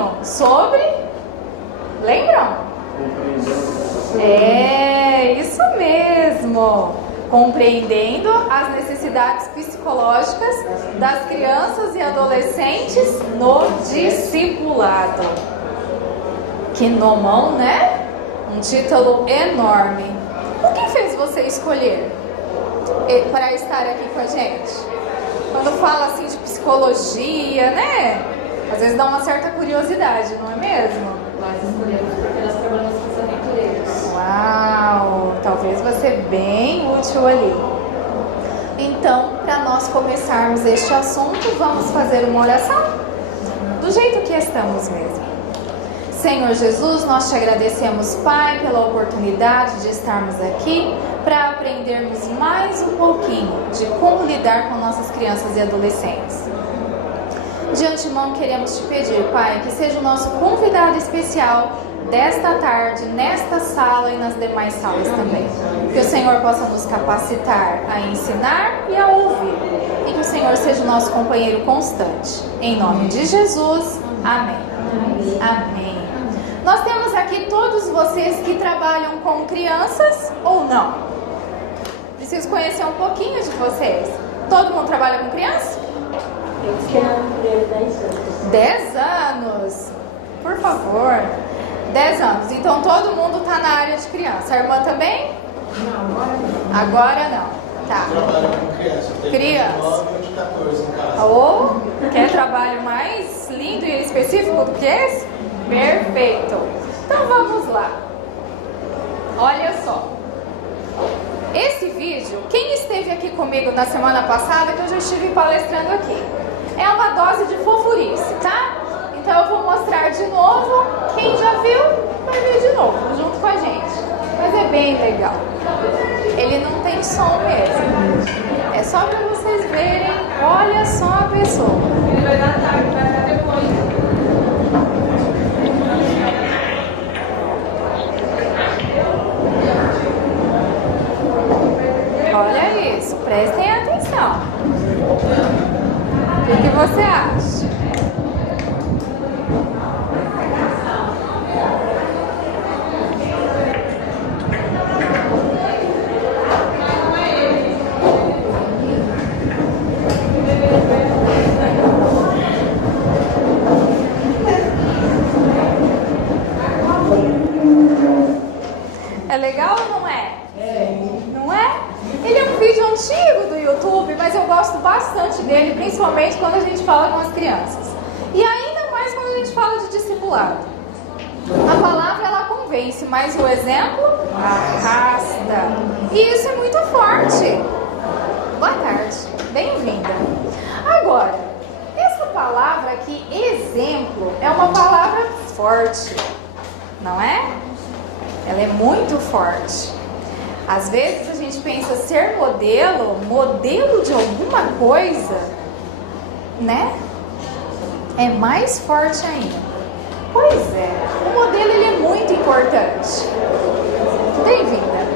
pouquinho sobre... Lembram? É, isso mesmo. Compreendendo as necessidades psicológicas das crianças e adolescentes no discipulado. Que nomão, né? Um título enorme. O que fez você escolher para estar aqui com a gente? Quando fala assim de psicologia, né? Às vezes dá uma certa curiosidade, não é mesmo? Nós escolhemos porque nós trabalhamos com os aventureiros. Uau! Talvez vai ser bem útil ali. Então, para nós começarmos este assunto, vamos fazer uma oração? Do jeito que estamos mesmo. Senhor Jesus, nós te agradecemos, Pai, pela oportunidade de estarmos aqui para aprendermos mais um pouquinho de como lidar com nossas crianças e adolescentes. De antemão queremos te pedir, Pai, que seja o nosso convidado especial desta tarde, nesta sala e nas demais salas também. Que o Senhor possa nos capacitar a ensinar e a ouvir. E que o Senhor seja o nosso companheiro constante. Em nome de Jesus, amém. Amém. Nós temos aqui todos vocês que trabalham com crianças ou não? Preciso conhecer um pouquinho de vocês. Todo mundo trabalha com criança? Eu tenho 10 anos. 10 anos? Por favor. 10 anos. Então todo mundo está na área de criança. A irmã também? Não, Agora não. Tá. Trabalho com criança. Criança. De 9 ou de 14 em casa. Ou quer trabalho mais lindo e específico do que esse? Perfeito. Então vamos lá. Olha só. Esse vídeo, quem esteve aqui comigo na semana passada, que eu já estive palestrando aqui, é uma dose de fofurice, tá? Então eu vou mostrar de novo. Quem já viu, vai ver de novo, junto com a gente. Mas é bem legal. Ele não tem som mesmo. É só para vocês verem. Olha só a pessoa. ele vai dar tarde, vai dar depois. Olha isso, prestem atenção. O que você acha? É legal ou não é? Não é? Ele é um vídeo antigo do YouTube, mas eu gosto bastante dele, principalmente quando a gente fala com as crianças. E ainda mais quando a gente fala de discipulado. A palavra ela convence, mas o exemplo arrasta. E isso é muito forte. Boa tarde, bem-vinda. Agora, essa palavra aqui, exemplo, é uma palavra forte, não é? Ela é muito forte. Às vezes a gente pensa ser modelo de alguma coisa, né? É mais forte ainda. Pois é, o modelo ele é muito importante. Bem-vinda.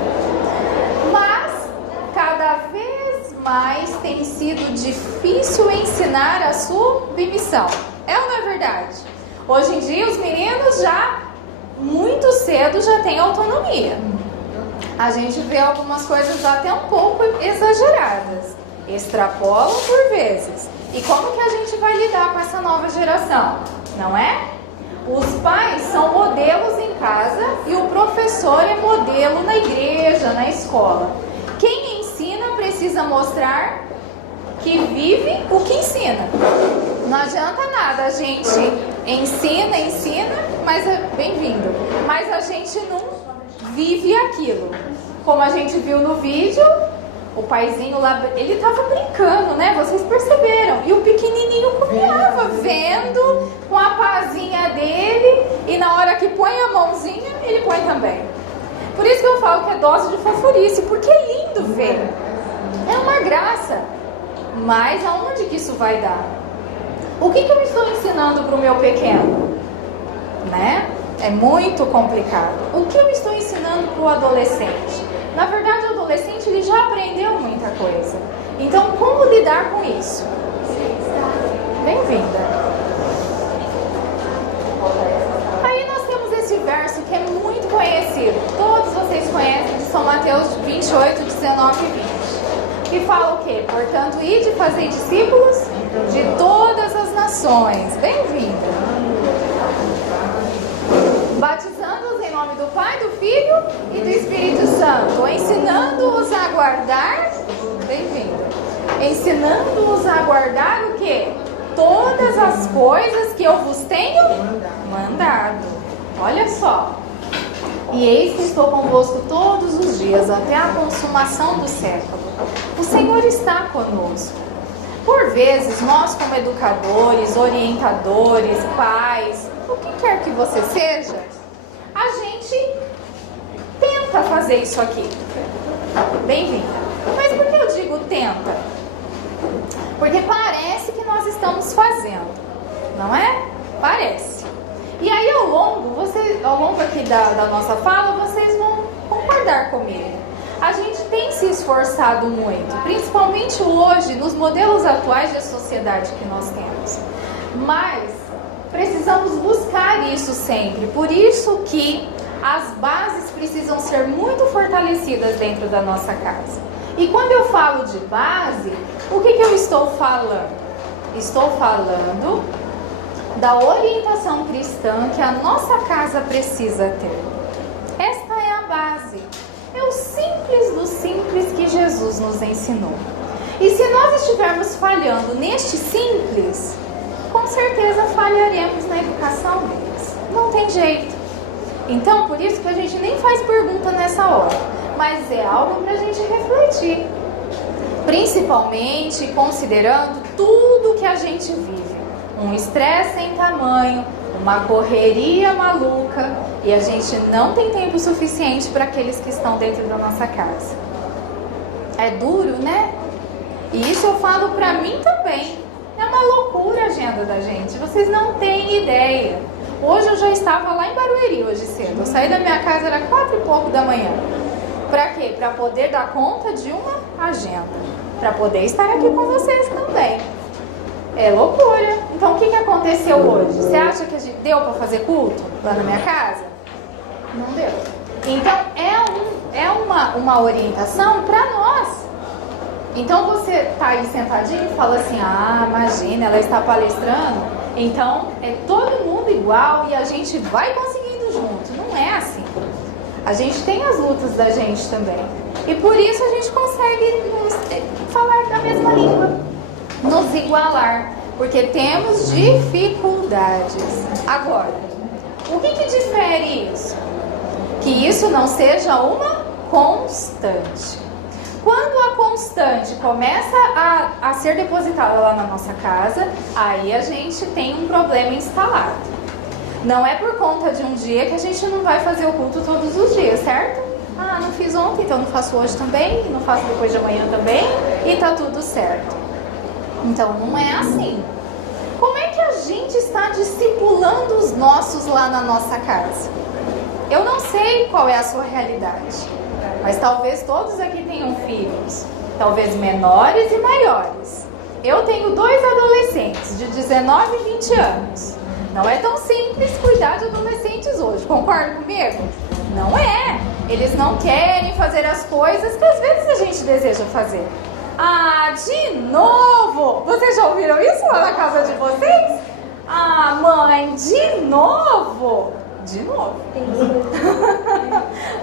Mas cada vez mais tem sido difícil ensinar a submissão. É ou não é verdade? Hoje em dia os meninos já muito cedo já têm autonomia. A gente vê algumas coisas até um pouco exageradas, extrapolam por vezes. E como que a gente vai lidar com essa nova geração? Não é? Os pais são modelos em casa e o professor é modelo na igreja, na escola. Quem ensina precisa mostrar que vive o que ensina. Não adianta nada, a gente ensina, mas é bem-vindo. Mas a gente não vive aquilo. Como a gente viu no vídeo, o paizinho lá, ele tava brincando, né? Vocês perceberam. E o pequenininho copiava, vendo com a pazinha dele. E na hora que põe a mãozinha, ele põe também. Por isso que eu falo que é dose de fofurice, porque é lindo ver. É uma graça. Mas aonde que isso vai dar? O que eu estou ensinando para o meu pequeno? Né? É muito complicado. O que eu estou ensinando para o adolescente? Na verdade, o adolescente ele já aprendeu muita coisa. Então, como lidar com isso? Bem-vinda. Mateus 28, 19 e 20. E fala o quê? Portanto, ide fazer discípulos de todas as nações. Bem-vindo. Batizando-os em nome do Pai, do Filho e do Espírito Santo. Ensinando-os a guardar. Bem-vindo. Ensinando-os a guardar o quê? Todas as coisas que eu vos tenho mandado. Olha só. E eis que estou convosco todos os dias, até a consumação do século. O Senhor está conosco. Por vezes, nós como educadores, orientadores, pais, o que quer que você seja, a gente tenta fazer isso aqui. Bem-vinda. Mas por que eu digo tenta? Porque parece que nós estamos fazendo, não é? Parece. E aí ao longo aqui da nossa fala, vocês vão concordar comigo. A gente tem se esforçado muito, principalmente hoje, nos modelos atuais de sociedade que nós temos. Mas precisamos buscar isso sempre. Por isso que as bases precisam ser muito fortalecidas dentro da nossa casa. E quando eu falo de base, o que eu estou falando? Estou falando da orientação cristã que a nossa casa precisa ter. Esta é a base. É o simples do simples que Jesus nos ensinou. E se nós estivermos falhando neste simples, com certeza falharemos na educação deles. Não tem jeito. Então, por isso que a gente nem faz pergunta nessa hora. Mas é algo para a gente refletir. Principalmente considerando tudo que a gente vive. Um estresse sem tamanho, uma correria maluca, e a gente não tem tempo suficiente para aqueles que estão dentro da nossa casa. É duro, né? E isso eu falo para mim também. É uma loucura a agenda da gente, vocês não têm ideia. Hoje eu já estava lá em Barueri hoje cedo. Eu saí da minha casa, era 4 e pouco da manhã. Para quê? Para poder dar conta de uma agenda. Para poder estar aqui com vocês também. É loucura. Então o que aconteceu hoje? Você acha que deu para fazer culto lá na minha casa? Não deu. Então é uma orientação para nós. Então você tá aí sentadinho e fala assim: ah, imagina, ela está palestrando, então é todo mundo igual e a gente vai conseguindo junto. Não é assim. A gente tem as lutas da gente também. E por isso a gente consegue falar da mesma língua, nos igualar, porque temos dificuldades. Agora, o que difere isso? Que isso não seja uma constante. Quando a constante começa a ser depositada lá na nossa casa, aí a gente tem um problema instalado. Não é por conta de um dia que a gente não vai fazer o culto todos os dias, certo? Ah, não fiz ontem, então não faço hoje também, não faço depois de amanhã também, e tá tudo certo. Então não é assim. Como é que a gente está discipulando os nossos lá na nossa casa? Eu não sei qual é a sua realidade, mas talvez todos aqui tenham filhos, talvez menores e maiores. Eu tenho 2 adolescentes de 19 e 20 anos. Não é tão simples cuidar de adolescentes hoje, concorda comigo? Não é. Eles não querem fazer as coisas que às vezes a gente deseja fazer. Ah, de novo! Vocês já ouviram isso lá na casa de vocês? Ah, mãe, de novo? De novo.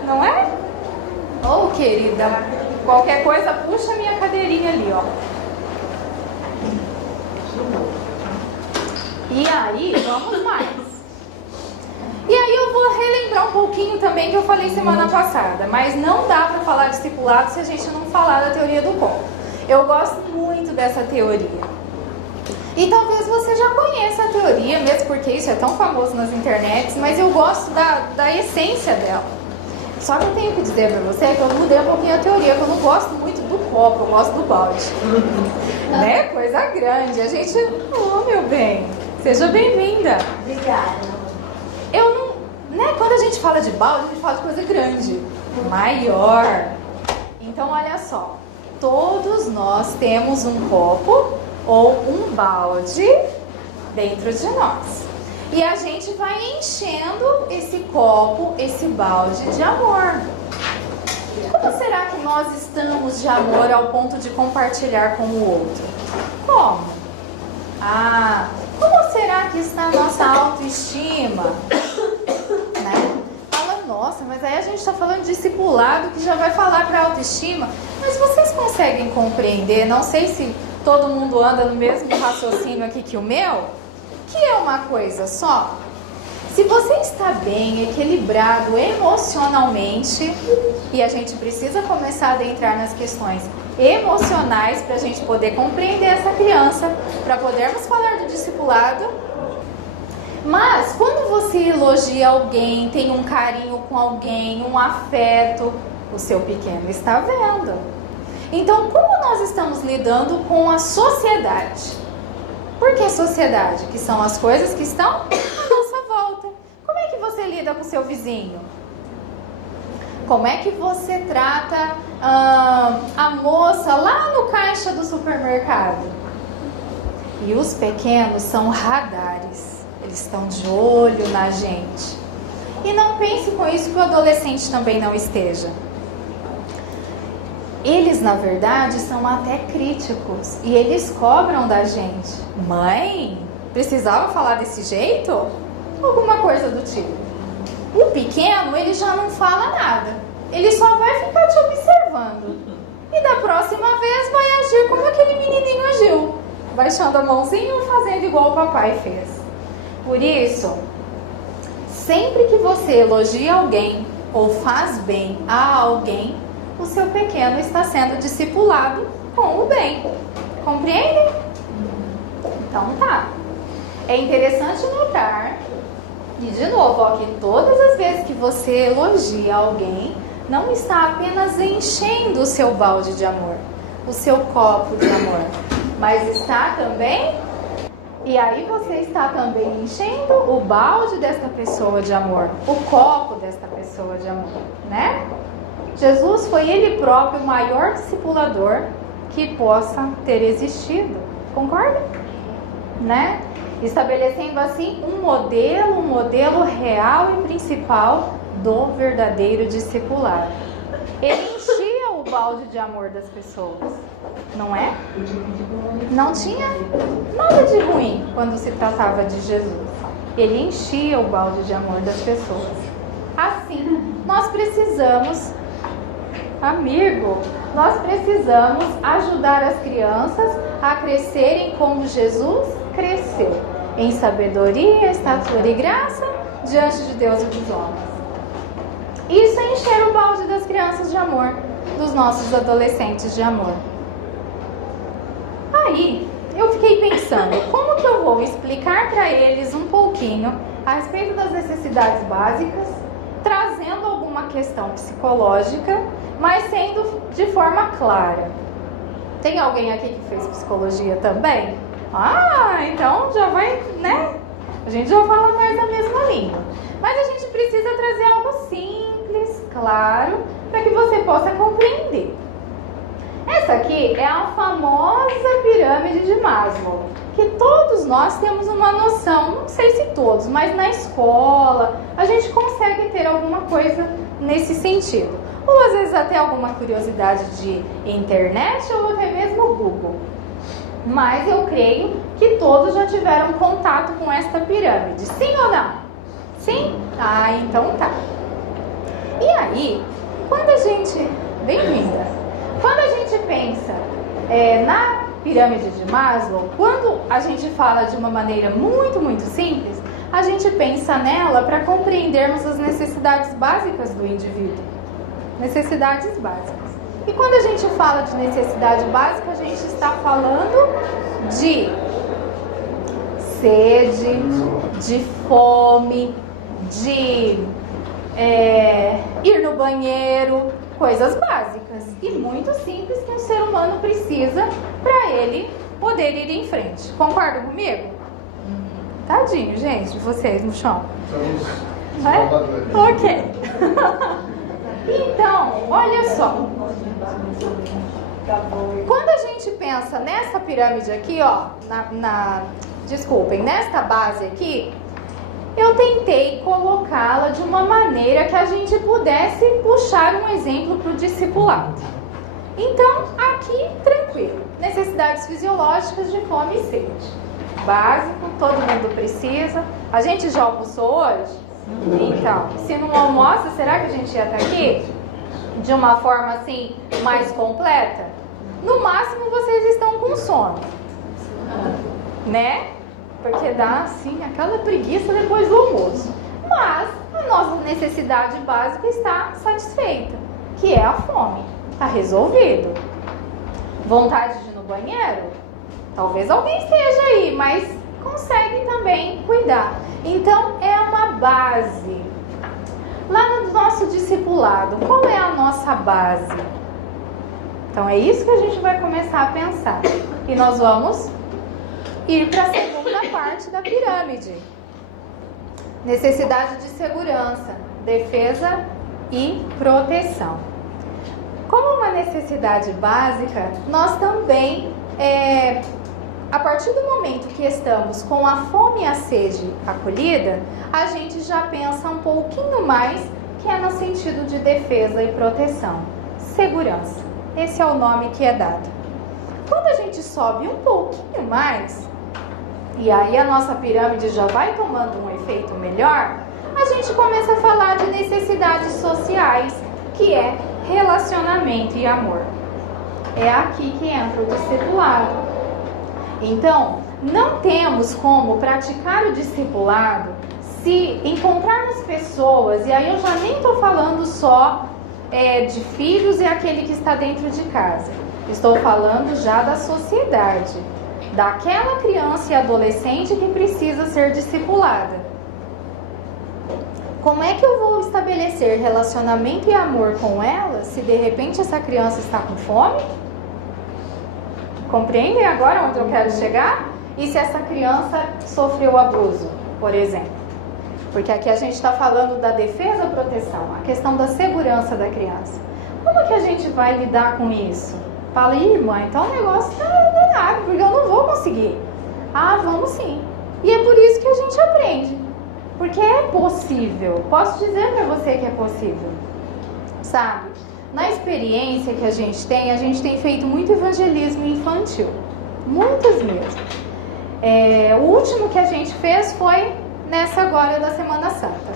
Não é? Oh, querida, qualquer coisa, puxa minha cadeirinha ali, ó. E aí, vamos mais. E aí eu vou relembrar um pouquinho também que eu falei semana passada, mas não dá para falar de discipulado se a gente não falar da teoria do como. Eu gosto muito dessa teoria. E talvez você já conheça a teoria, mesmo porque isso é tão famoso nas internets, mas eu gosto da essência dela. Só que eu tenho que dizer pra você que eu mudei um pouquinho a teoria, que eu não gosto muito do copo, eu gosto do balde. Né? Coisa grande. A gente... Oh, meu bem, seja bem-vinda. Obrigada. Eu não... Né? Quando a gente fala de balde, a gente fala de coisa grande, maior. Então, olha só. Todos nós temos um copo ou um balde dentro de nós. E a gente vai enchendo esse copo, esse balde de amor. Como será que nós estamos de amor ao ponto de compartilhar com o outro? Como? Como será que está a nossa autoestima? Né? Fala, nossa, mas aí a gente está falando de discipulado que já vai falar para autoestima. Mas vocês conseguem compreender, não sei se todo mundo anda no mesmo raciocínio aqui que o meu, que é uma coisa só. Se você está bem, equilibrado emocionalmente, e a gente precisa começar a adentrar nas questões emocionais para a gente poder compreender essa criança, para podermos falar do discipulado. Mas quando você elogia alguém, tem um carinho com alguém, um afeto, o seu pequeno está vendo. Então, como nós estamos lidando com a sociedade? Por que sociedade? Que são as coisas que estão à nossa volta. Como é que você lida com o seu vizinho? Como é que você trata a moça lá no caixa do supermercado? E os pequenos são radares. Eles estão de olho na gente. E não pense com isso que o adolescente também não esteja. Eles, na verdade, são até críticos. E eles cobram da gente. Mãe, precisava falar desse jeito? Alguma coisa do tipo. O pequeno, ele já não fala nada. Ele só vai ficar te observando. E da próxima vez vai agir como aquele menininho agiu. Baixando a mãozinha ou fazendo igual o papai fez. Por isso, sempre que você elogia alguém ou faz bem a alguém, o seu pequeno está sendo discipulado com o bem. Compreendem? Então tá. É interessante notar, e de novo, ó, que todas as vezes que você elogia alguém, não está apenas enchendo o seu balde de amor, o seu copo de amor, mas está também, e aí você está também enchendo o balde desta pessoa de amor, o copo desta pessoa de amor, né? Jesus foi ele próprio o maior discipulador que possa ter existido, concorda? Né? Estabelecendo assim um modelo real e principal do verdadeiro discipulado. Ele enchia o balde de amor das pessoas, não é? Não tinha nada de ruim quando se tratava de Jesus. Ele enchia o balde de amor das pessoas. Assim, nós precisamos, nós precisamos ajudar as crianças a crescerem como Jesus cresceu, em sabedoria, estatura e graça diante de Deus e dos homens. Isso é encher o balde das crianças de amor, dos nossos adolescentes de amor. Aí, eu fiquei pensando, como que eu vou explicar para eles um pouquinho a respeito das necessidades básicas, trazendo alguma questão psicológica, mas sendo de forma clara. Tem alguém aqui que fez psicologia também? Então já vai, né? A gente já fala mais a mesma língua. Mas a gente precisa trazer algo simples, claro, para que você possa compreender. Essa aqui é a famosa pirâmide de Maslow, que todos nós temos uma noção, não sei se todos, mas na escola a gente consegue ter alguma coisa nesse sentido. Ou às vezes até alguma curiosidade de internet ou até mesmo Google. Mas eu creio que todos já tiveram contato com esta pirâmide, sim ou não? Sim? Então tá. E aí, quando a gente... Bem-vinda! Quando a gente pensa na pirâmide de Maslow, quando a gente fala de uma maneira muito, muito simples, a gente pensa nela para compreendermos as necessidades básicas do indivíduo. Necessidades básicas. E quando a gente fala de necessidade básica, a gente está falando de sede, de fome, de ir no banheiro, coisas básicas e muito simples que um ser humano precisa para ele poder ir em frente. Concordam comigo? Tadinho, gente, de vocês no chão. Ok. Então, olha só. Quando a gente pensa nessa pirâmide aqui, ó, desculpem, nesta base aqui, eu tentei colocá-la de uma maneira que a gente pudesse puxar um exemplo para o discipulado. Então, aqui, tranquilo. Necessidades fisiológicas de fome e sede. Básico, todo mundo precisa. A gente já almoçou hoje? Então, se não almoça, será que a gente ia estar aqui? De uma forma assim, mais completa? No máximo, vocês estão com sono. Né? Porque dá, assim, aquela preguiça depois do almoço. Mas a nossa necessidade básica está satisfeita, que é a fome. Está resolvido. Vontade de ir no banheiro? Talvez alguém esteja aí, mas consegue também cuidar. Então, é uma base. Lá no nosso discipulado, qual é a nossa base? Então, é isso que a gente vai começar a pensar. E nós vamos ir para a segunda parte da pirâmide. Necessidade de segurança, defesa e proteção. Como uma necessidade básica, nós também, a partir do momento que estamos com a fome e a sede acolhida, a gente já pensa um pouquinho mais, que é no sentido de defesa e proteção. Segurança, esse é o nome que é dado. Quando a gente sobe um pouquinho mais, e aí a nossa pirâmide já vai tomando um efeito melhor, a gente começa a falar de necessidades sociais, que é relacionamento e amor. É aqui que entra o discipulado. Então, não temos como praticar o discipulado se encontrarmos pessoas, e aí eu já nem estou falando só de filhos e aquele que está dentro de casa. Estou falando já da sociedade, daquela criança e adolescente que precisa ser discipulada. Como é que eu vou estabelecer relacionamento e amor com ela se de repente essa criança está com fome? Compreendem agora onde eu quero chegar? E se essa criança sofreu abuso, por exemplo? Porque aqui a gente está falando da defesa e proteção, a questão da segurança da criança. Como que a gente vai lidar com isso? Fala, irmã, então o negócio está danado, porque eu não vou conseguir. Ah, vamos sim. E é por isso que a gente aprende. Porque é possível. Posso dizer para você que é possível. Sabe? Na experiência que a gente tem feito muito evangelismo infantil. Muitas mesmo. O último que a gente fez foi nessa agora da Semana Santa.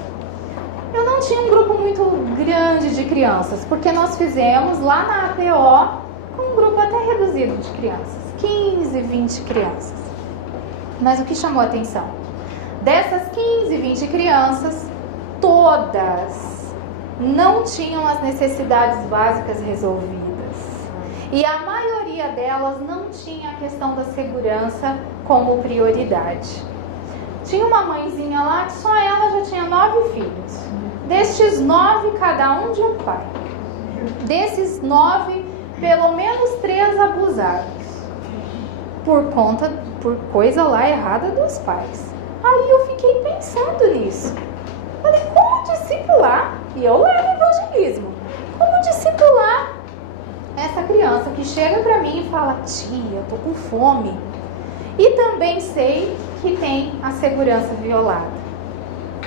Eu não tinha um grupo muito grande de crianças, porque nós fizemos lá na APO com um grupo até reduzido de crianças. 15, 20 crianças. Mas o que chamou a atenção? Dessas 15, 20 crianças, todas não tinham as necessidades básicas resolvidas. E a maioria delas não tinha a questão da segurança como prioridade. Tinha uma mãezinha lá que só ela já tinha 9 filhos. Destes 9, cada um de um pai. Desses 9, pelo menos 3 abusados. Por coisa lá errada dos pais. Aí eu fiquei pensando nisso. Falei, como discipular? E eu levo evangelismo. Como discipular essa criança que chega pra mim e fala, tia, eu tô com fome. E também sei que tem a segurança violada.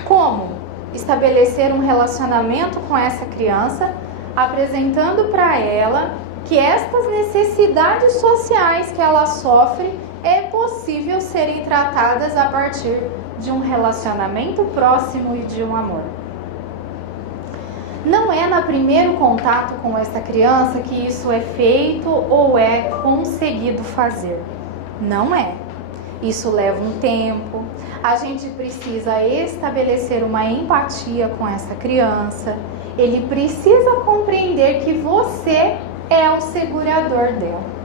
Como estabelecer um relacionamento com essa criança, apresentando para ela que estas necessidades sociais que ela sofre é possível serem tratadas a partir de um relacionamento próximo e de um amor. Não é no primeiro contato com essa criança que isso é feito ou é conseguido fazer. Não é. Isso leva um tempo. A gente precisa estabelecer uma empatia com essa criança. Ele precisa compreender que você é o segurador dela.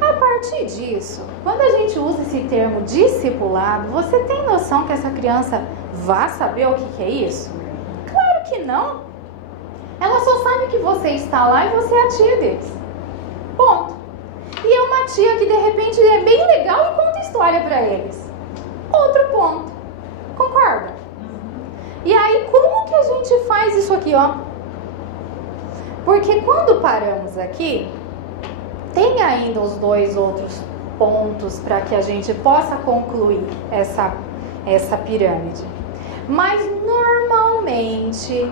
A partir disso, quando a gente usa esse termo discipulado, você tem noção que essa criança vai saber o que é isso? Claro que não. Ela só sabe que você está lá e você é a tia deles. Ponto. E é uma tia que de repente é bem legal e conta história para eles. Outro ponto. Concorda? E aí, como que a gente faz isso aqui, ó? Porque quando paramos aqui, tem ainda os 2 outros pontos para que a gente possa concluir essa pirâmide. Mas normalmente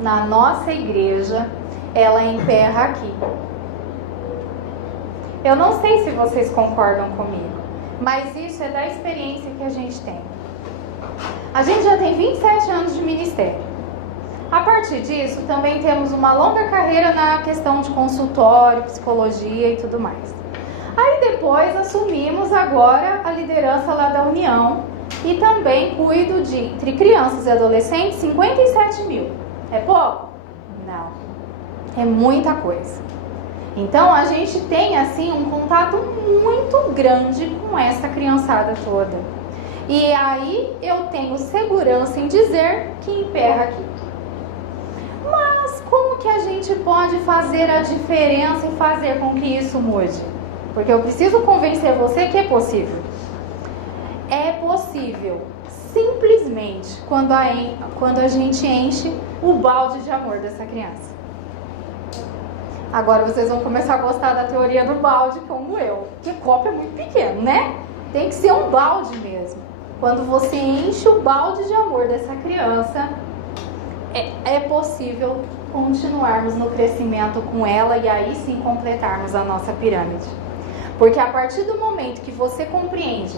na nossa igreja ela emperra aqui. Eu não sei se vocês concordam comigo, mas isso é da experiência que a gente tem. A gente já tem 27 anos de ministério. A partir disso, também temos uma longa carreira na questão de consultório, psicologia e tudo mais. Aí depois assumimos agora a liderança lá da União e também cuido de, entre crianças e adolescentes, 57 mil. É pouco? Não. É muita coisa. Então a gente tem assim um contato muito grande com essa criançada toda. E aí eu tenho segurança em dizer que emperra aqui. Mas como que a gente pode fazer a diferença e fazer com que isso mude? Porque eu preciso convencer você que é possível. É possível simplesmente quando a gente enche o balde de amor dessa criança. Agora vocês vão começar a gostar da teoria do balde como eu. Porque copo é muito pequeno, né? Tem que ser um balde mesmo. Quando você enche o balde de amor dessa criança, é possível continuarmos no crescimento com ela e aí sim completarmos a nossa pirâmide. Porque a partir do momento que você compreende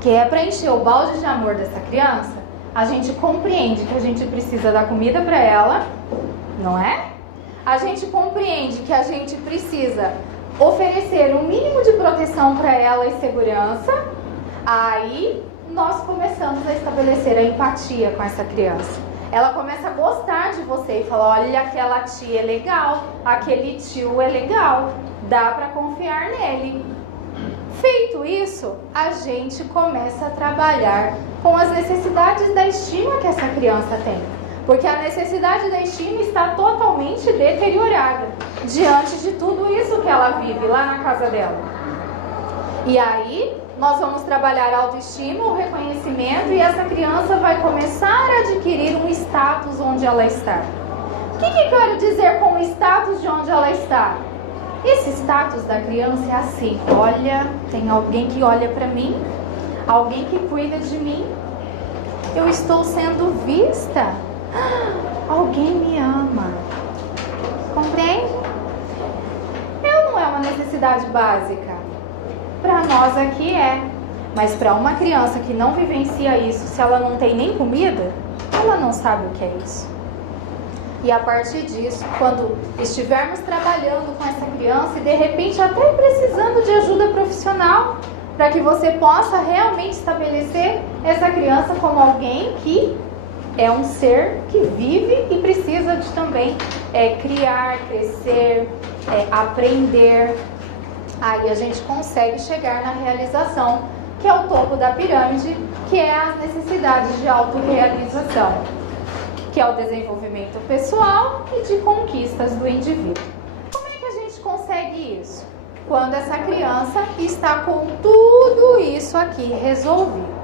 que é para encher o balde de amor dessa criança, a gente compreende que a gente precisa dar comida para ela, não é? A gente compreende que a gente precisa oferecer um mínimo de proteção para ela e segurança. Aí nós começamos a estabelecer a empatia com essa criança. Ela começa a gostar de você e fala: olha, aquela tia é legal, aquele tio é legal, dá para confiar nele. Feito isso, a gente começa a trabalhar com as necessidades da estima que essa criança tem. Porque a necessidade da estima está totalmente deteriorada diante de tudo isso que ela vive lá na casa dela. E aí nós vamos trabalhar a autoestima, o reconhecimento, e essa criança vai começar a adquirir um status onde ela está. O que eu quero dizer com o status de onde ela está? Esse status da criança é assim: olha, tem alguém que olha para mim, alguém que cuida de mim, eu estou sendo vista, alguém me ama. Compreende? Não é uma necessidade básica? Para nós aqui é, mas para uma criança que não vivencia isso, se ela não tem nem comida, ela não sabe o que é isso. E a partir disso, quando estivermos trabalhando com essa criança e de repente até precisando de ajuda profissional, para que você possa realmente estabelecer essa criança como alguém que é um ser que vive e precisa de também criar, crescer, aprender. Aí a gente consegue chegar na realização, que é o topo da pirâmide, que é as necessidades de autorrealização, que é o desenvolvimento pessoal e de conquistas do indivíduo. Como é que a gente consegue isso? Quando essa criança está com tudo isso aqui resolvido.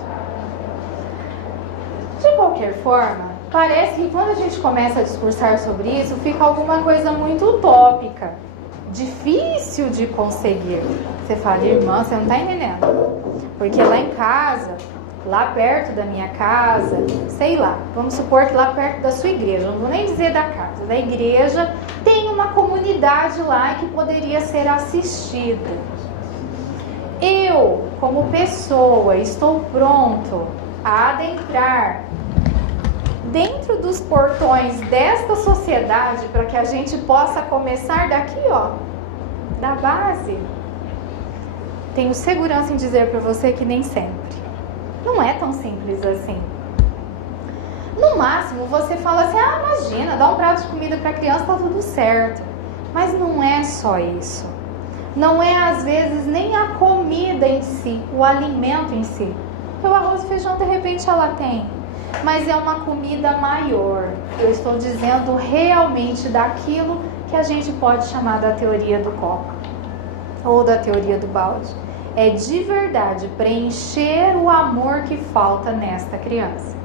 De qualquer forma, parece que quando a gente começa a discursar sobre isso, fica alguma coisa muito utópica, difícil de conseguir. Você fala: irmã, você não está entendendo. Porque lá em casa, lá perto da minha casa, sei lá, vamos supor que lá perto da sua igreja, não vou nem dizer da casa, da igreja, tem uma comunidade lá que poderia ser assistida. Eu, como pessoa, estou pronto a adentrar dentro dos portões desta sociedade para que a gente possa começar daqui, ó, da base. Tenho segurança em dizer para você que nem sempre. Não é tão simples assim. No máximo você fala assim: ah, imagina, dá um prato de comida para a criança, tá tudo certo. Mas não é só isso. Não é às vezes nem a comida em si, o alimento em si. Porque o arroz e feijão de repente ela tem, mas é uma comida maior. Eu estou dizendo realmente daquilo que a gente pode chamar da teoria do copo ou da teoria do balde. É de verdade preencher o amor que falta nesta criança,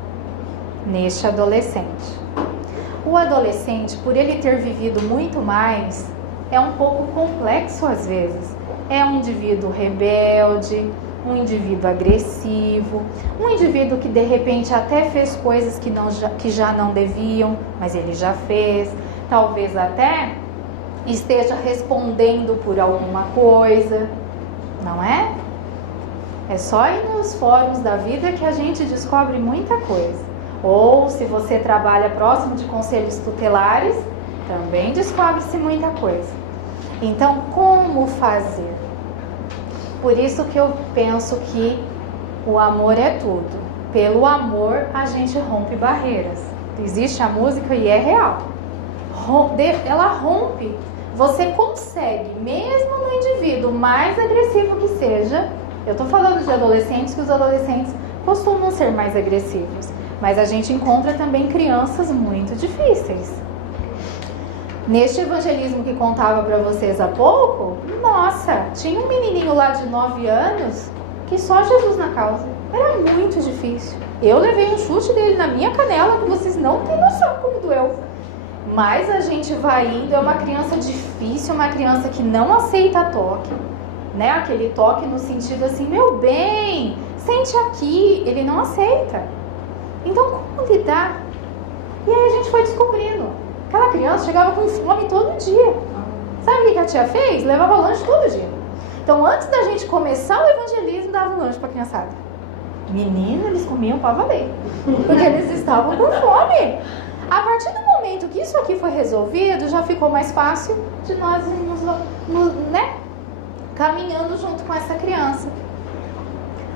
neste adolescente. O adolescente, por ele ter vivido muito mais, é um pouco complexo às vezes. É um indivíduo rebelde, um indivíduo agressivo, um indivíduo que de repente até fez coisas que já não deviam, mas ele já fez, talvez até esteja respondendo por alguma coisa, não é? É só ir nos fóruns da vida que a gente descobre muita coisa. Ou se você trabalha próximo de conselhos tutelares, também descobre-se muita coisa. Então, como fazer? Por isso que eu penso que o amor é tudo. Pelo amor, a gente rompe barreiras. Existe a música e é real. Ela rompe. Você consegue, mesmo no indivíduo mais agressivo que seja. Eu estou falando de adolescentes, que os adolescentes costumam ser mais agressivos. Mas a gente encontra também crianças muito difíceis. Neste evangelismo que contava para vocês há pouco, nossa, tinha um menininho lá de 9 anos que só Jesus na causa. Era muito difícil. Eu levei um chute dele na minha canela que vocês não têm noção como doeu. Mas a gente vai indo, é uma criança difícil, uma criança que não aceita toque, né? Aquele toque no sentido assim, meu bem, sente aqui, ele não aceita. Então como lidar? E aí a gente foi descobrindo. Aquela criança chegava com fome todo dia. Sabe o que a tia fez? Levava lanche todo dia. Então antes da gente começar o evangelismo, dava um lanche para a criançada. Menino, eles comiam para valer, porque eles estavam com fome. A partir do momento que isso aqui foi resolvido, já ficou mais fácil de nós irmos, né, caminhando junto com essa criança.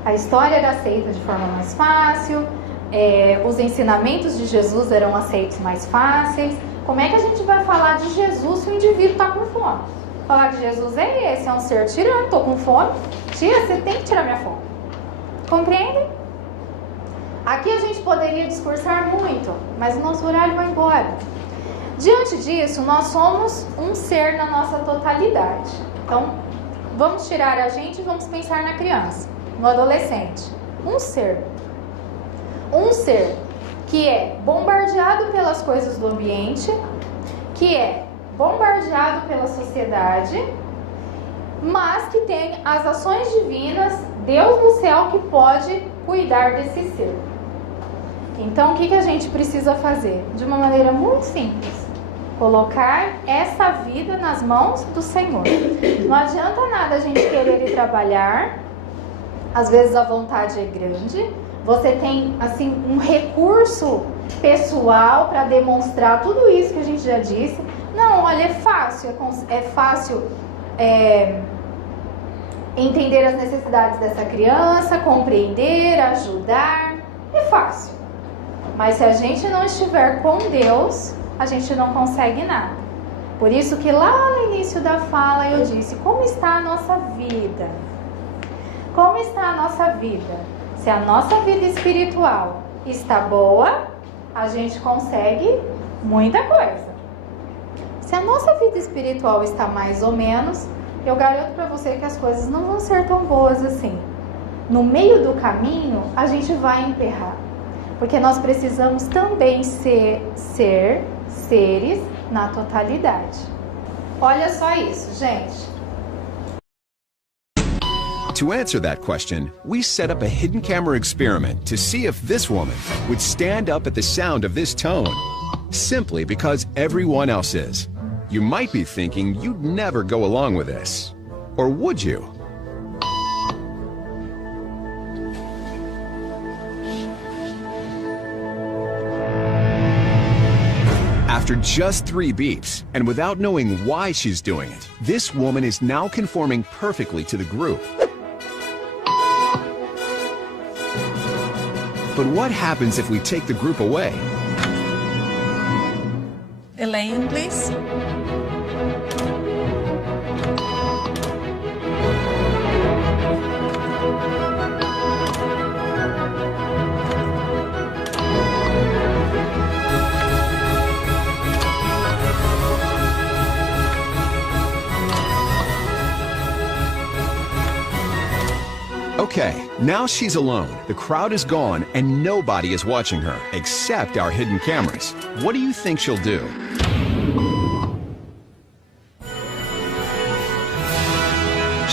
A história era aceita de forma mais fácil, os ensinamentos de Jesus eram aceitos mais fáceis. Como é que a gente vai falar de Jesus se o indivíduo está com fome? Falar que Jesus é esse, é um ser tirano, estou com fome. Tia, você tem que tirar minha fome. Compreendem? Aqui a gente poderia discursar muito, mas o nosso horário vai embora. Diante disso, nós somos um ser na nossa totalidade. Então, vamos tirar a gente e vamos pensar na criança, no adolescente. Um ser. Um ser que é bombardeado pelas coisas do ambiente, que é bombardeado pela sociedade, mas que tem as ações divinas, Deus no céu que pode cuidar desse ser. Então, o que a gente precisa fazer? De uma maneira muito simples. Colocar essa vida nas mãos do Senhor. Não adianta nada a gente querer ir trabalhar. Às vezes a vontade é grande. Você tem, assim, um recurso pessoal para demonstrar tudo isso que a gente já disse. Não, olha, é fácil. É fácil entender as necessidades dessa criança, compreender, ajudar. É fácil. Mas se a gente não estiver com Deus, a gente não consegue nada. Por isso que lá no início da fala eu disse, como está a nossa vida? Como está a nossa vida? Se a nossa vida espiritual está boa, a gente consegue muita coisa. Se a nossa vida espiritual está mais ou menos, eu garanto para você que as coisas não vão ser tão boas assim. No meio do caminho, a gente vai emperrar. Porque nós precisamos também ser seres na totalidade. Olha só isso, gente. To answer that question, we set up a hidden camera experiment to see if this woman would stand up at the sound of this tone, simply because everyone else is. You might be thinking you'd never go along with this. Or would you? After just 3 beeps, and without knowing why she's doing it, this woman is now conforming perfectly to the group. But what happens if we take the group away? Elaine, please. Okay, now she's alone. The crowd is gone and nobody is watching her, except our hidden cameras. What do you think she'll do?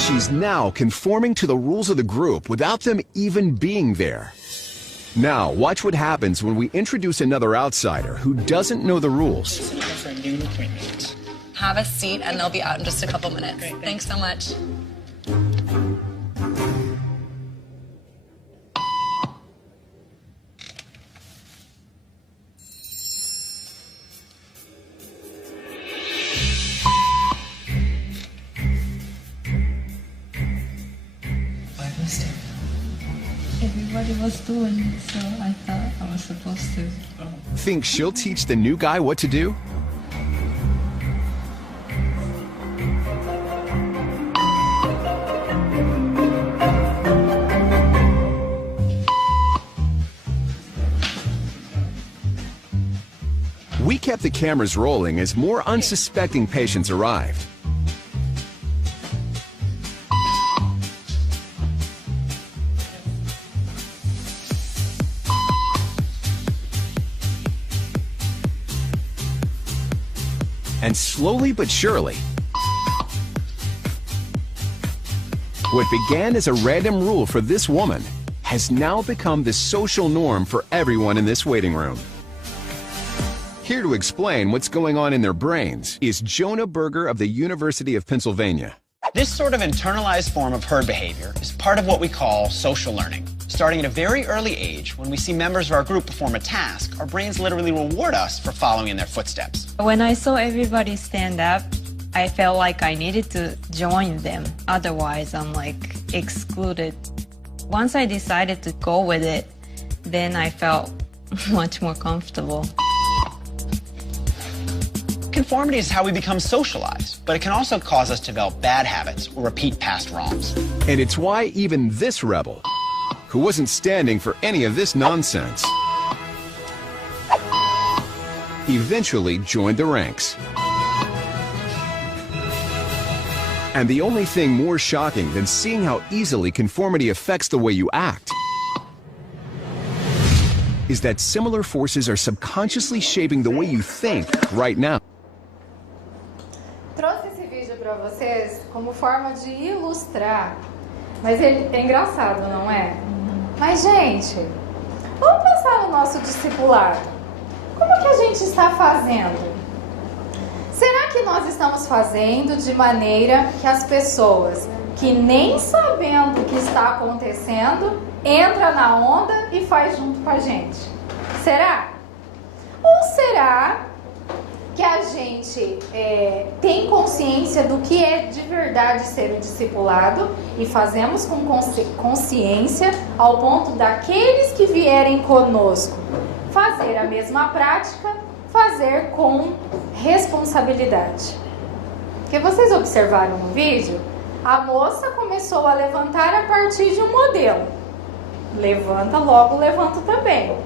She's now conforming to the rules of the group without them even being there. Now, watch what happens when we introduce another outsider who doesn't know the rules. For a new appointment. Have a seat, and they'll be out in just a couple minutes. Great, Thanks so much. By mistake. Everybody was doing it, so I thought I was supposed to. Think she'll teach the new guy what to do? We kept the cameras rolling as more unsuspecting patients arrived. And slowly but surely, what began as a random rule for this woman has now become the social norm for everyone in this waiting room. Here to explain what's going on in their brains is Jonah Berger of the University of Pennsylvania. This sort of internalized form of herd behavior is part of what we call social learning. Starting at a very early age, when we see members of our group perform a task, our brains literally reward us for following in their footsteps. When I saw everybody stand up, I felt like I needed to join them. Otherwise, I'm like excluded. Once I decided to go with it, then I felt much more comfortable. Conformity is how we become socialized, but it can also cause us to develop bad habits or repeat past wrongs. And it's why even this rebel, who wasn't standing for any of this nonsense, eventually joined the ranks. And the only thing more shocking than seeing how easily conformity affects the way you act is that similar forces are subconsciously shaping the way you think right now. Trouxe esse vídeo para vocês como forma de ilustrar, mas ele é engraçado, não é? Mas, gente, vamos pensar no nosso discipulado. Como que a gente está fazendo? Será que nós estamos fazendo de maneira que as pessoas que nem sabendo o que está acontecendo entra na onda e faz junto com a gente? Será? Ou será que a gente tem consciência do que é de verdade ser um discipulado e fazemos com consciência ao ponto daqueles que vierem conosco fazer a mesma prática, fazer com responsabilidade? Porque vocês observaram no vídeo, a moça começou a levantar a partir de um modelo. Levanta, logo levanto também.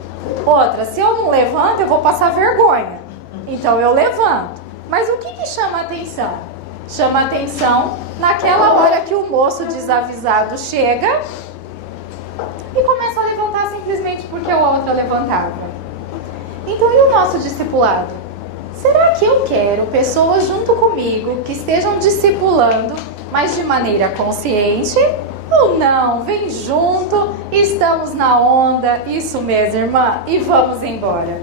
Outra, se eu não levanto, eu vou passar vergonha. Então eu levanto. Mas o que chama a atenção? Chama a atenção naquela hora que o moço desavisado chega e começa a levantar simplesmente porque a outra levantava. Então e o nosso discipulado? Será que eu quero pessoas junto comigo que estejam discipulando, mas de maneira consciente? Ou não? Vem junto, estamos na onda, isso mesmo, irmã, e vamos embora.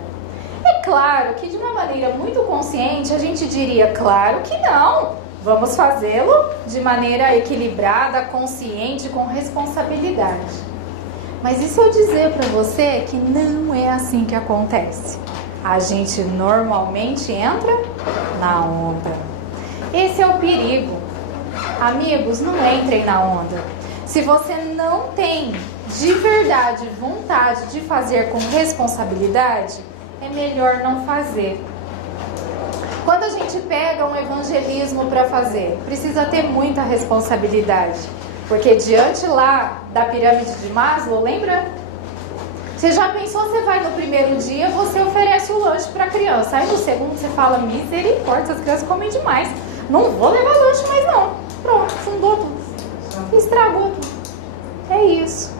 É claro que de uma maneira muito consciente a gente diria, claro que não, vamos fazê-lo de maneira equilibrada, consciente, com responsabilidade. Mas e se eu dizer para você que não é assim que acontece? A gente normalmente entra na onda. Esse é o perigo. Amigos, não entrem na onda. Se você não tem de verdade vontade de fazer com responsabilidade, é melhor não fazer. Quando a gente pega um evangelismo para fazer, precisa ter muita responsabilidade. Porque diante lá da pirâmide de Maslow, lembra? Você já pensou, você vai no primeiro dia, você oferece o lanche para a criança. Aí no segundo você fala, misericórdia, as crianças comem demais. Não vou levar lanche mais não. Pronto, fundou tudo. Estragou tudo. É isso.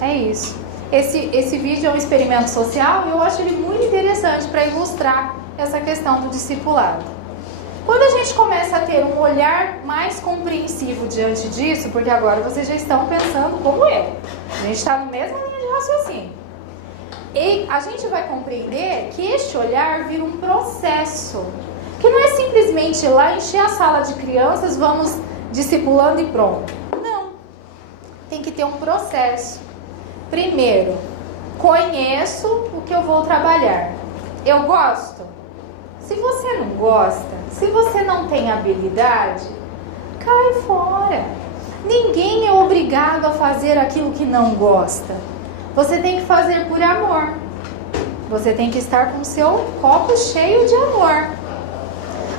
É isso. Esse vídeo é um experimento social e eu acho ele muito interessante para ilustrar essa questão do discipulado. Quando a gente começa a ter um olhar mais compreensivo diante disso, porque agora vocês já estão pensando como eu, a gente está no mesmo linha de raciocínio. E a gente vai compreender que este olhar vira um processo, que não é simplesmente ir lá encher a sala de crianças, vamos discipulando e pronto. Não, tem que ter um processo. Primeiro, conheço o que eu vou trabalhar. Eu gosto? Se você não gosta, se você não tem habilidade, cai fora. Ninguém é obrigado a fazer aquilo que não gosta. Você tem que fazer por amor. Você tem que estar com o seu copo cheio de amor.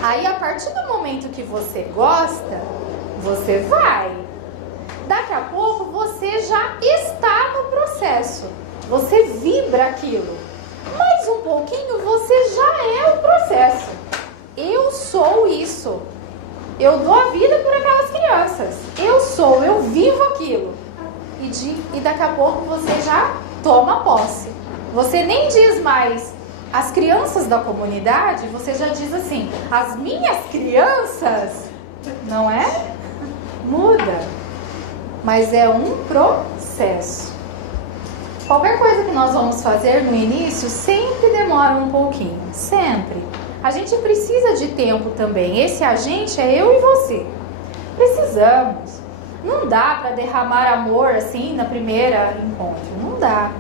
Aí, a partir do momento que você gosta, você vai. Daqui a pouco, você já está no processo. Você vibra aquilo. Mais um pouquinho, você já é o processo. Eu sou isso. Eu dou a vida por aquelas crianças. Eu vivo aquilo. E daqui a pouco você já toma posse. Você nem diz mais as crianças da comunidade, você já diz assim, as minhas crianças, não é? Muda. Mas é um processo. Qualquer coisa que nós vamos fazer no início sempre demora um pouquinho, sempre. A gente precisa de tempo também. Esse agente é eu e você. Precisamos. Não dá para derramar amor assim na primeira encontro. Não dá.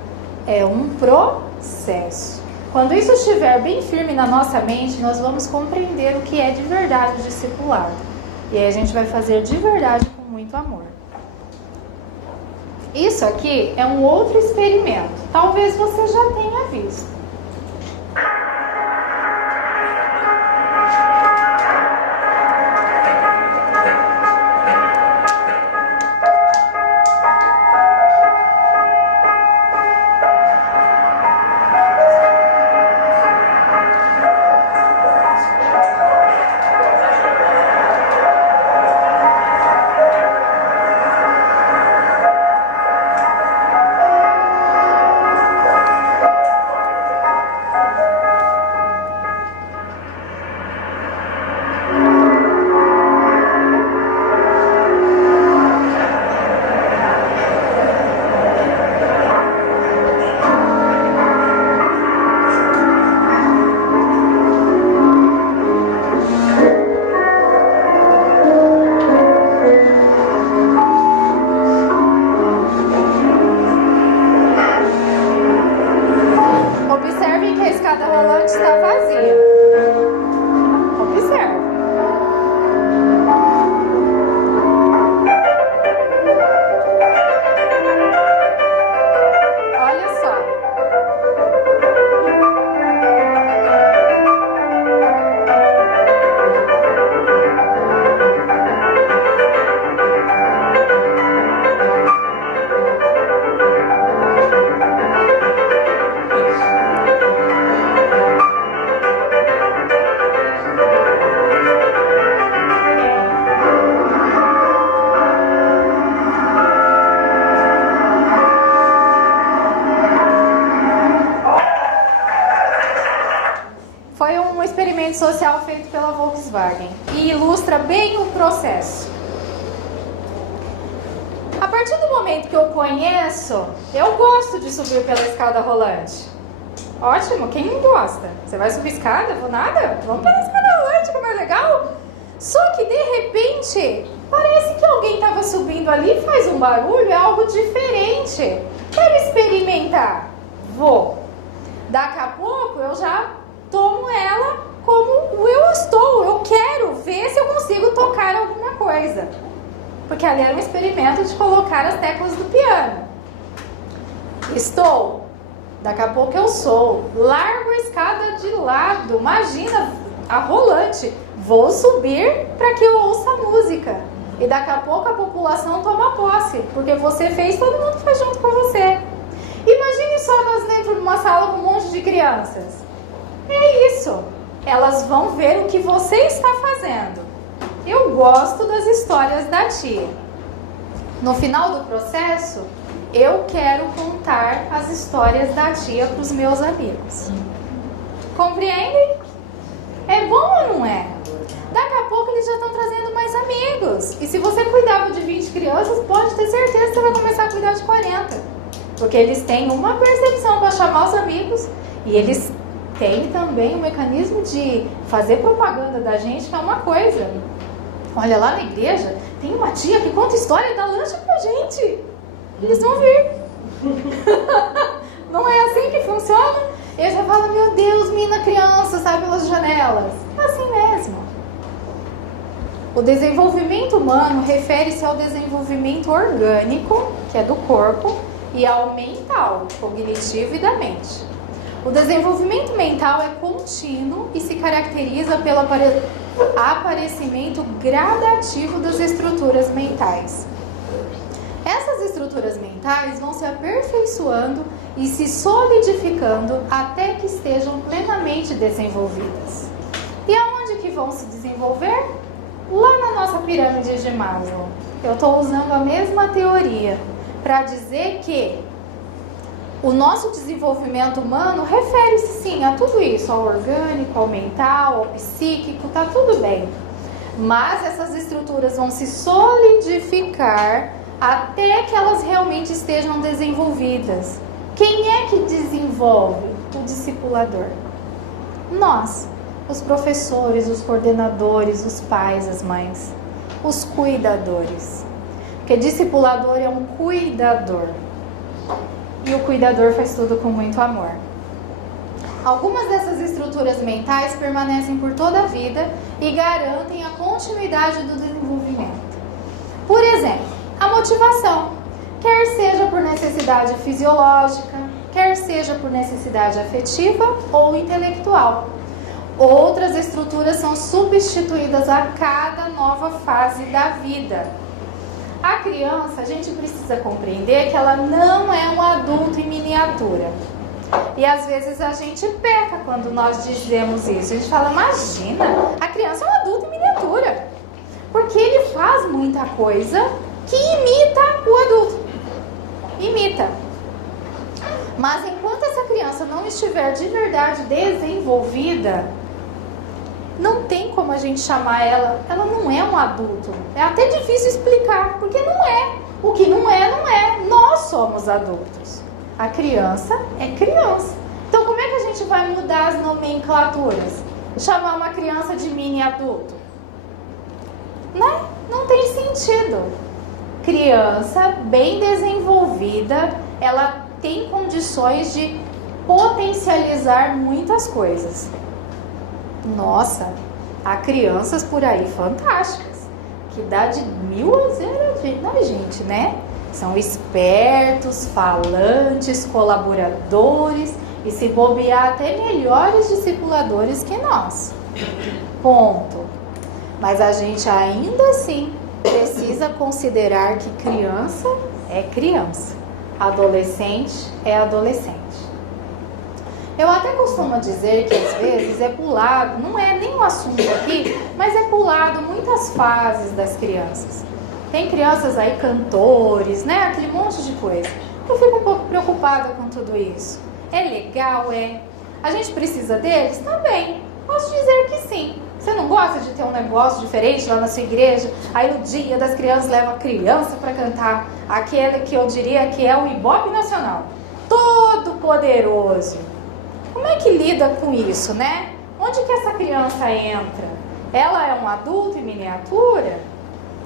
É um processo. Quando isso estiver bem firme na nossa mente, nós vamos compreender o que é de verdade o discipulado. E aí a gente vai fazer de verdade com muito amor. Isso aqui é um outro experimento. Talvez você já tenha visto. Social feito pela Volkswagen e ilustra bem o processo. A partir do momento que eu conheço, eu gosto de subir pela escada rolante. Ótimo, quem não gosta? Você vai subir escada? Vou nada? Vamos pela escada rolante, como é legal. Só que de repente, parece que alguém estava subindo ali e faz um barulho, é algo diferente. Quero experimentar. Vou. Daqui a pouco eu já tomo ela como eu estou, eu quero ver se eu consigo tocar alguma coisa. Porque ali era um experimento de colocar as teclas do piano. Estou, daqui a pouco eu sou, largo a escada de lado, imagina, a rolante, vou subir para que eu ouça a música. E daqui a pouco a população toma posse, porque você fez, todo mundo faz junto com você. Imagine só nós dentro de uma sala com um monte de crianças. É isso. Elas vão ver o que você está fazendo. Eu gosto das histórias da tia. No final do processo, eu quero contar as histórias da tia para os meus amigos. Compreendem? É bom ou não é? daqui a pouco eles já estão trazendo mais amigos. E se você cuidava de 20 crianças, pode ter certeza que você vai começar a cuidar de 40. Porque eles têm uma percepção para chamar os amigos e eles têm também um mecanismo de fazer propaganda da gente, que é uma coisa. Olha, lá na igreja tem uma tia que conta história e dá lanche pra gente. Eles vão vir. Não é assim que funciona? Eu já falo, meu Deus, mina criança, sai pelas janelas. É assim mesmo. O desenvolvimento humano refere-se ao desenvolvimento orgânico, que é do corpo, e ao mental, cognitivo e da mente. O desenvolvimento mental é contínuo e se caracteriza pelo aparecimento gradativo das estruturas mentais. Essas estruturas mentais vão se aperfeiçoando e se solidificando até que estejam plenamente desenvolvidas. E aonde que vão se desenvolver? Lá na nossa pirâmide de Maslow. Eu estou usando a mesma teoria para dizer que o nosso desenvolvimento humano refere-se sim a tudo isso, ao orgânico, ao mental, ao psíquico, tá tudo bem. Mas essas estruturas vão se solidificar até que elas realmente estejam desenvolvidas. Quem é que desenvolve? O discipulador. Nós, os professores, os coordenadores, os pais, as mães, os cuidadores. Porque discipulador é um cuidador. E o cuidador faz tudo com muito amor. Algumas dessas estruturas mentais permanecem por toda a vida e garantem a continuidade do desenvolvimento. Por exemplo, a motivação, quer seja por necessidade fisiológica, quer seja por necessidade afetiva ou intelectual. Outras estruturas são substituídas a cada nova fase da vida. A criança, a gente precisa compreender que ela não é um adulto em miniatura. E às vezes a gente peca quando nós dizemos isso. A gente fala, imagina, a criança é um adulto em miniatura. Porque ele faz muita coisa que imita o adulto. Imita. Mas enquanto essa criança não estiver de verdade desenvolvida, não tem como a gente chamar ela não é um adulto. É até difícil explicar, porque não é. O que não é, não é. Nós somos adultos. A criança é criança. Então como é que a gente vai mudar as nomenclaturas? Chamar uma criança de mini adulto? Né? Não tem sentido. Criança bem desenvolvida, ela tem condições de potencializar muitas coisas. Nossa, há crianças por aí fantásticas, que dá de 1000 a 0. Não, gente, né? São espertos, falantes, colaboradores e, se bobear, até melhores discipuladores que nós. Ponto. Mas a gente ainda assim precisa considerar que criança é criança, adolescente é adolescente. Eu até costumo dizer que às vezes é pulado, não é nem um assunto aqui, mas é pulado muitas fases das crianças. Tem crianças aí, cantores, né? Aquele monte de coisa. Eu fico um pouco preocupada com tudo isso. É legal, é. A gente precisa deles? Também. Posso dizer que sim. Você não gosta de ter um negócio diferente lá na sua igreja? Aí no dia das crianças leva a criança para cantar aquele que eu diria que é o Ibope Nacional. Todo poderoso. Como é que lida com isso, né? Onde que essa criança entra? Ela é um adulto em miniatura?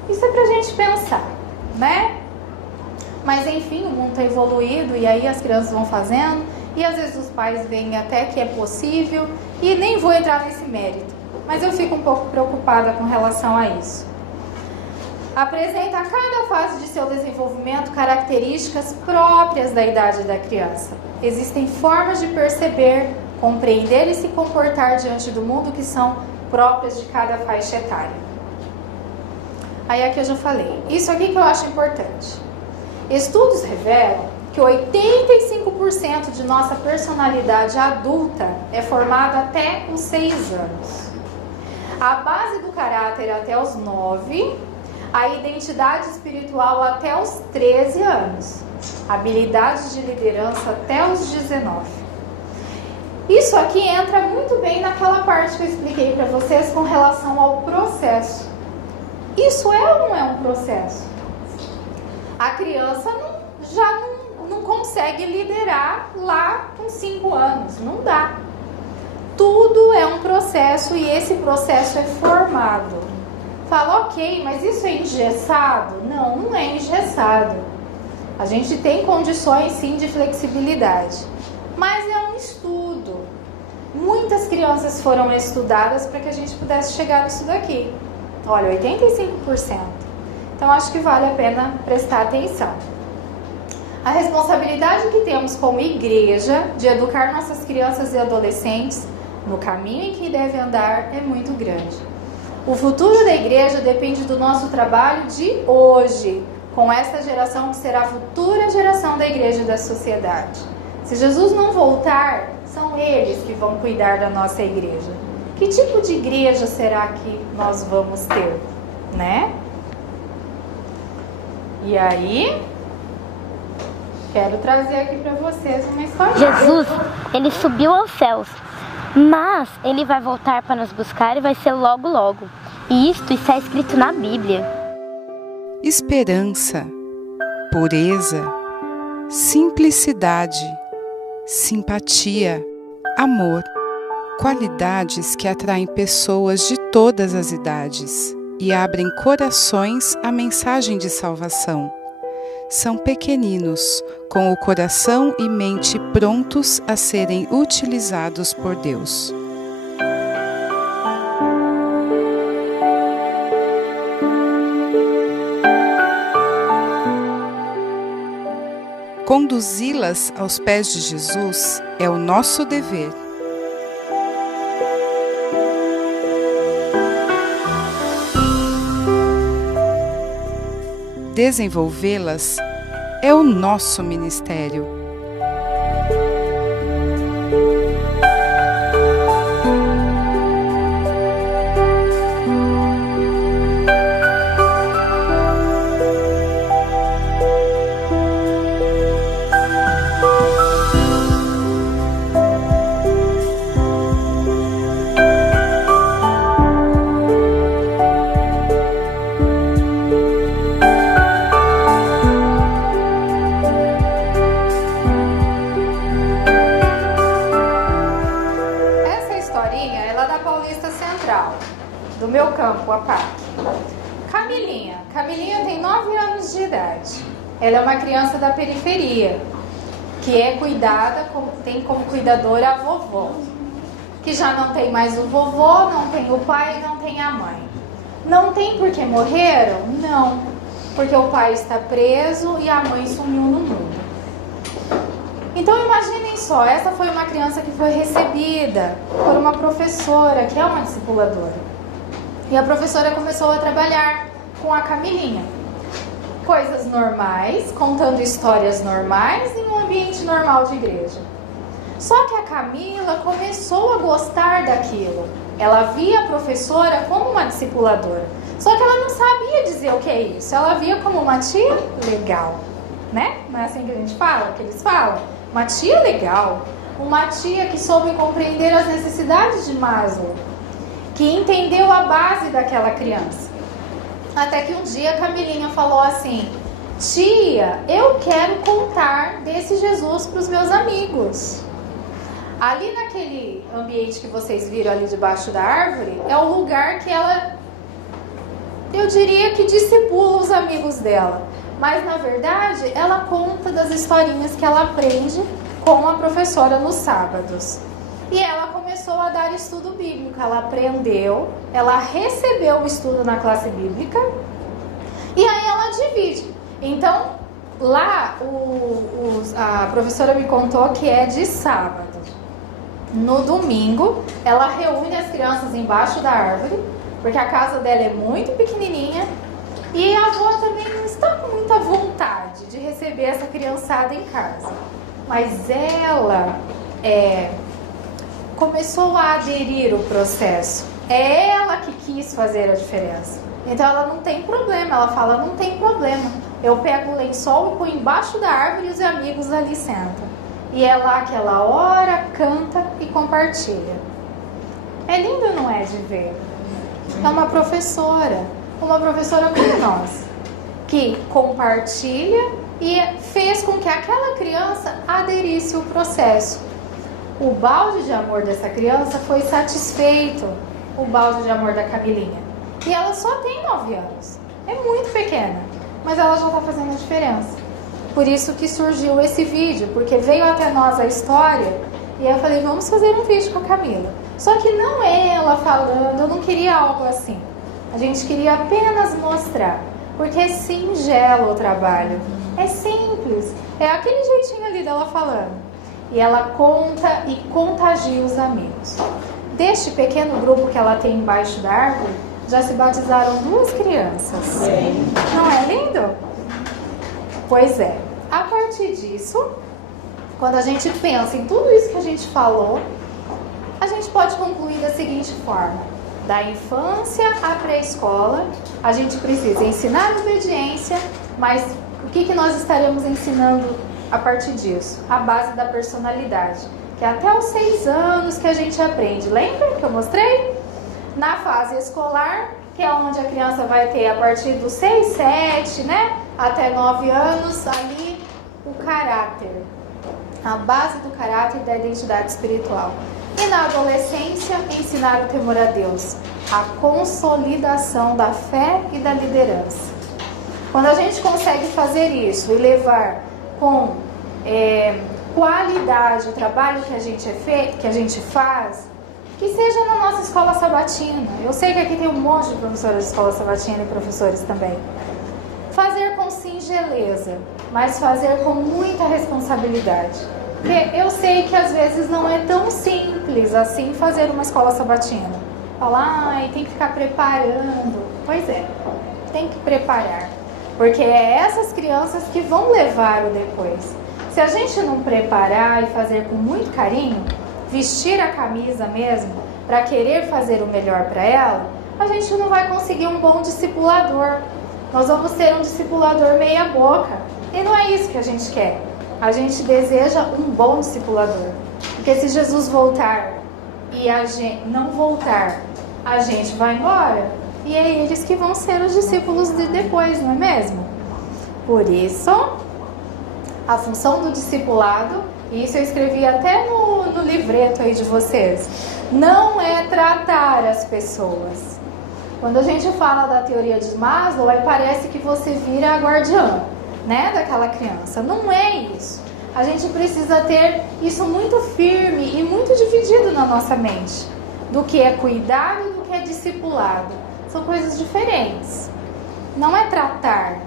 Isso é pra gente pensar, né? Mas enfim, o mundo está evoluído e aí as crianças vão fazendo e às vezes os pais veem até que é possível e nem vou entrar nesse mérito, mas eu fico um pouco preocupada com relação a isso. Apresenta a cada fase de seu desenvolvimento características próprias da idade da criança. Existem formas de perceber, compreender e se comportar diante do mundo que são próprias de cada faixa etária. Aí aqui eu já falei. Isso aqui que eu acho importante. Estudos revelam que 85% de nossa personalidade adulta é formada até os 6 anos. A base do caráter até os 9, a identidade espiritual até os 13 anos, habilidades de liderança até os 19. Isso aqui entra muito bem naquela parte que eu expliquei para vocês com relação ao processo. Isso é ou não é um processo? A criança já não consegue liderar lá com 5 anos, não dá. Tudo é um processo e esse processo é formado. Fala, ok, mas isso é engessado? Não, não é engessado. A gente tem condições sim de flexibilidade, mas é um estudo. Muitas crianças foram estudadas para que a gente pudesse chegar nisso daqui. Olha, 85%. Então acho que vale a pena prestar atenção. A responsabilidade que temos como igreja de educar nossas crianças e adolescentes no caminho em que devem andar é muito grande. O futuro da igreja depende do nosso trabalho de hoje, com esta geração que será a futura geração da igreja e da sociedade. Se Jesus não voltar, são eles que vão cuidar da nossa igreja. Que tipo de igreja será que nós vamos ter, né? E aí, quero trazer aqui para vocês uma história. Jesus, ele subiu aos céus, mas ele vai voltar para nos buscar e vai ser logo logo. E isto está escrito na Bíblia. Esperança, pureza, simplicidade, simpatia, amor, qualidades que atraem pessoas de todas as idades e abrem corações à mensagem de salvação. São pequeninos, com o coração e mente prontos a serem utilizados por Deus. Conduzi-las aos pés de Jesus é o nosso dever. Desenvolvê-las é o nosso ministério. Do meu campo, a PAC. Camilinha tem 9 anos de idade. Ela é uma criança da periferia, que é cuidada, tem como cuidadora a vovó, que já não tem mais o vovô, não tem o pai, não tem a mãe. Não tem porque morreram? Não, porque o pai está preso e a mãe sumiu no mundo. Então imaginem só, essa foi uma criança que foi recebida por uma professora, que é uma discipuladora. E a professora começou a trabalhar com a Camilinha. Coisas normais, contando histórias normais em um ambiente normal de igreja. Só que a Camila começou a gostar daquilo. Ela via a professora como uma discipuladora. Só que ela não sabia dizer o que é isso. Ela via como uma tia legal, né? Não é assim que a gente fala, que eles falam? Uma tia legal. Uma tia que soube compreender as necessidades de Maslow, que entendeu a base daquela criança. Até que um dia a Camilinha falou assim: tia, eu quero contar desse Jesus para os meus amigos. Ali naquele ambiente que vocês viram ali debaixo da árvore, é o lugar que ela, eu diria que discipula os amigos dela. Mas na verdade, ela conta das historinhas que ela aprende com a professora nos sábados. E ela começou a dar estudo bíblico. Ela aprendeu, ela recebeu o estudo na classe bíblica e aí ela divide. Então, lá a professora me contou que é de sábado. No domingo, ela reúne as crianças embaixo da árvore, porque a casa dela é muito pequenininha e a avó também não está com muita vontade de receber essa criançada em casa. Mas ela começou a aderir ao processo. É ela que quis fazer a diferença. Então ela não tem problema. Ela fala, não tem problema. Eu pego o lençol e põe embaixo da árvore e os amigos ali sentam. E é lá que ela ora, canta e compartilha. É lindo, não é, de ver? É uma professora como nós, que compartilha e fez com que aquela criança aderisse ao processo. O balde de amor dessa criança foi satisfeito, o balde de amor da Camilinha. E ela só tem 9 anos, é muito pequena, mas ela já está fazendo a diferença. Por isso que surgiu esse vídeo, porque veio até nós a história e eu falei, vamos fazer um vídeo com a Camila. Só que não é ela falando, eu não queria algo assim. A gente queria apenas mostrar, porque é singelo o trabalho, é simples, é aquele jeitinho ali dela falando. E ela conta e contagia os amigos. Deste pequeno grupo que ela tem embaixo da árvore, já se batizaram 2 crianças. Não é lindo? Pois é. A partir disso, quando a gente pensa em tudo isso que a gente falou, a gente pode concluir da seguinte forma. Da infância à pré-escola, a gente precisa ensinar obediência, mas o que nós estaremos ensinando a partir disso? A base da personalidade, que é até os 6 anos que a gente aprende. Lembra que eu mostrei? Na fase escolar, que é onde a criança vai ter a partir dos 6, 7, né? Até 9 anos, ali o caráter. A base do caráter e da identidade espiritual. E na adolescência, ensinar o temor a Deus. A consolidação da fé e da liderança. Quando a gente consegue fazer isso e levar com qualidade o trabalho que a gente faz, que seja na nossa escola sabatina. Eu sei que aqui tem um monte de professores de escola sabatina e professores também. Fazer com singeleza, mas fazer com muita responsabilidade. Porque eu sei que às vezes não é tão simples assim fazer uma escola sabatina. Falar, tem que ficar preparando. Pois é, tem que preparar. Porque é essas crianças que vão levar o depois. Se a gente não preparar e fazer com muito carinho, vestir a camisa mesmo, para querer fazer o melhor para ela, a gente não vai conseguir um bom discipulador. Nós vamos ter um discipulador meia boca. E não é isso que a gente quer. A gente deseja um bom discipulador. Porque se Jesus voltar e a gente não voltar, a gente vai embora. E é eles que vão ser os discípulos de depois, não é mesmo? Por isso, a função do discipulado, e isso eu escrevi até no livreto aí de vocês, não é tratar as pessoas. Quando a gente fala da teoria de Maslow, aí parece que você vira a guardiã, né, daquela criança. Não é isso. A gente precisa ter isso muito firme e muito dividido na nossa mente. Do que é cuidado e do que é discipulado. São coisas diferentes. Não é tratar.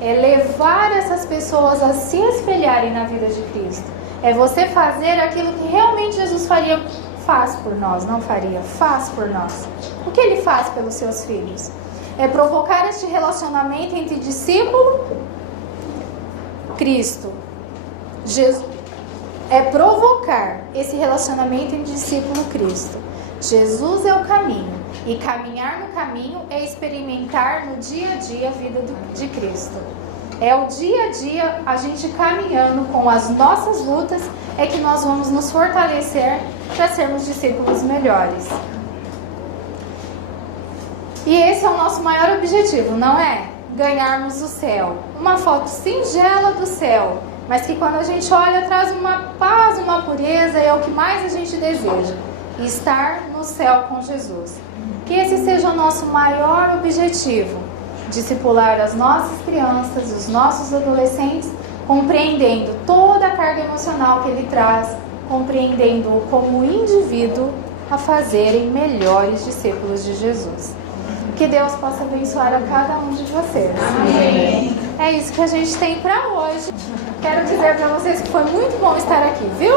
É levar essas pessoas a se espelharem na vida de Cristo. É você fazer aquilo que realmente Jesus faz por nós, não faria, faz por nós. O que Ele faz pelos seus filhos? É provocar este relacionamento entre discípulo, Cristo, Jesus. É provocar esse relacionamento entre discípulo, Cristo. Jesus é o caminho. E caminhar no caminho é experimentar no dia a dia a vida de Cristo. É o dia a dia, a gente caminhando com as nossas lutas, é que nós vamos nos fortalecer para sermos discípulos melhores. E esse é o nosso maior objetivo, não é? Ganharmos o céu. Uma foto singela do céu, mas que quando a gente olha traz uma paz, uma pureza, é o que mais a gente deseja. Estar no céu com Jesus. Que esse seja o nosso maior objetivo. Discipular as nossas crianças, os nossos adolescentes, compreendendo toda a carga emocional que ele traz, compreendendo-o como indivíduo a fazerem melhores discípulos de Jesus. Que Deus possa abençoar a cada um de vocês. Amém. É isso que a gente tem para hoje. Quero dizer para vocês que foi muito bom estar aqui, viu?